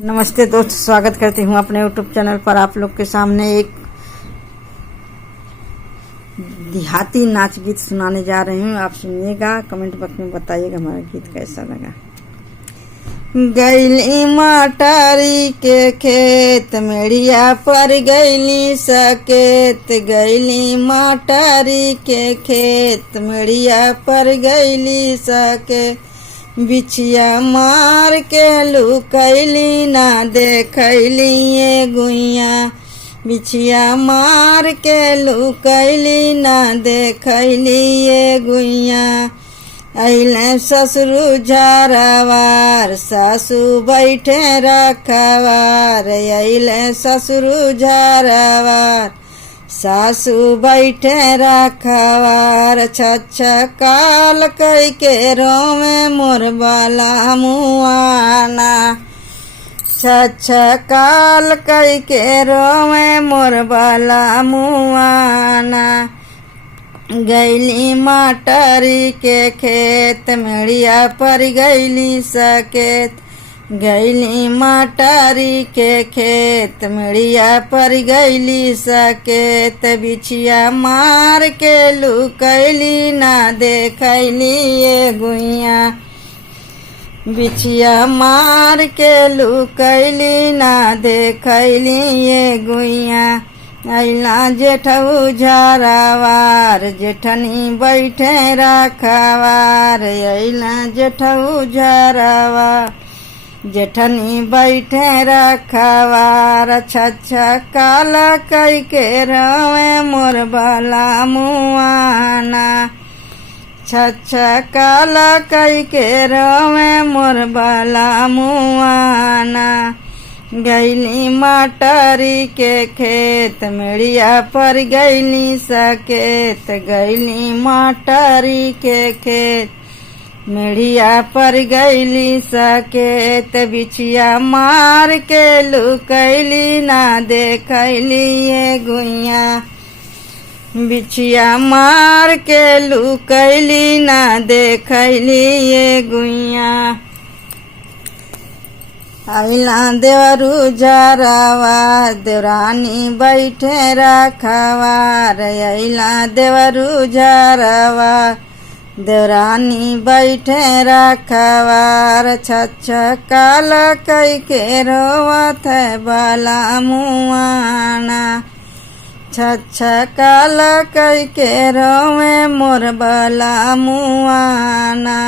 नमस्ते दोस्त, स्वागत करती हूँ अपने YouTube चैनल पर। आप लोग के सामने एक देहाती नाच गीत सुनाने जा रही हूँ। आप सुनिएगा, कमेंट बॉक्स में बताइएगा हमारा गीत कैसा लगा। गैली मटारी के खेत मेड़िया पर गैली सकेत, गैली मटारी के खेत मेड़िया पर गैली सकेत, बिछिया मार के लुकैली ना देखैली ये गुइया, बिछिया मार के लुकैली ना देखैली ये गुइया। अइले ससुरु झारावार सासू बैठे रखवार, अइले ससुरु झारावार सासू बैठे रखवार, छछा काल कई के रोवे मोर बाला मुआना, छछा काल कई के रोवे मोर बाला मुआना। गैली मटारी के खेत मेड़िया पर गैली सकेत, गैली मटारी के खेत मेड़िया पर गैली सकेत, बिछिया मार के लुकैली ना देखैली ये गुइया, बिछिया मार के लुकैली ना देखैली ये गुइया। अइला जेठऊ झारावार जेठनी बैठे रखवार, अइला जेठऊ झारावार जेठनी बैठे रखवार, छछा काला कई के रोवे मोर बाला मुआना, छछा काला कई के रोवे मोर बाला मुआना। गैली मटारी के खेत मेड़िया पर गैली सकेत, गैली मटारी के खेत मेड़िया पर गैली सकेत, बिछिया मार के लुकैली ना देखैली ये गुइया, बिछिया मार के लुकैली ना देखैली ये गुइया। अइला देवरू झारावार देवरानी बैठे रखवार, अइला देवरू झारावार देवरानी बैठे रखवार, छछा काल कई के रोवत है बाला मुआना, छछा काल कई के रोवे मोर बाला मुआना।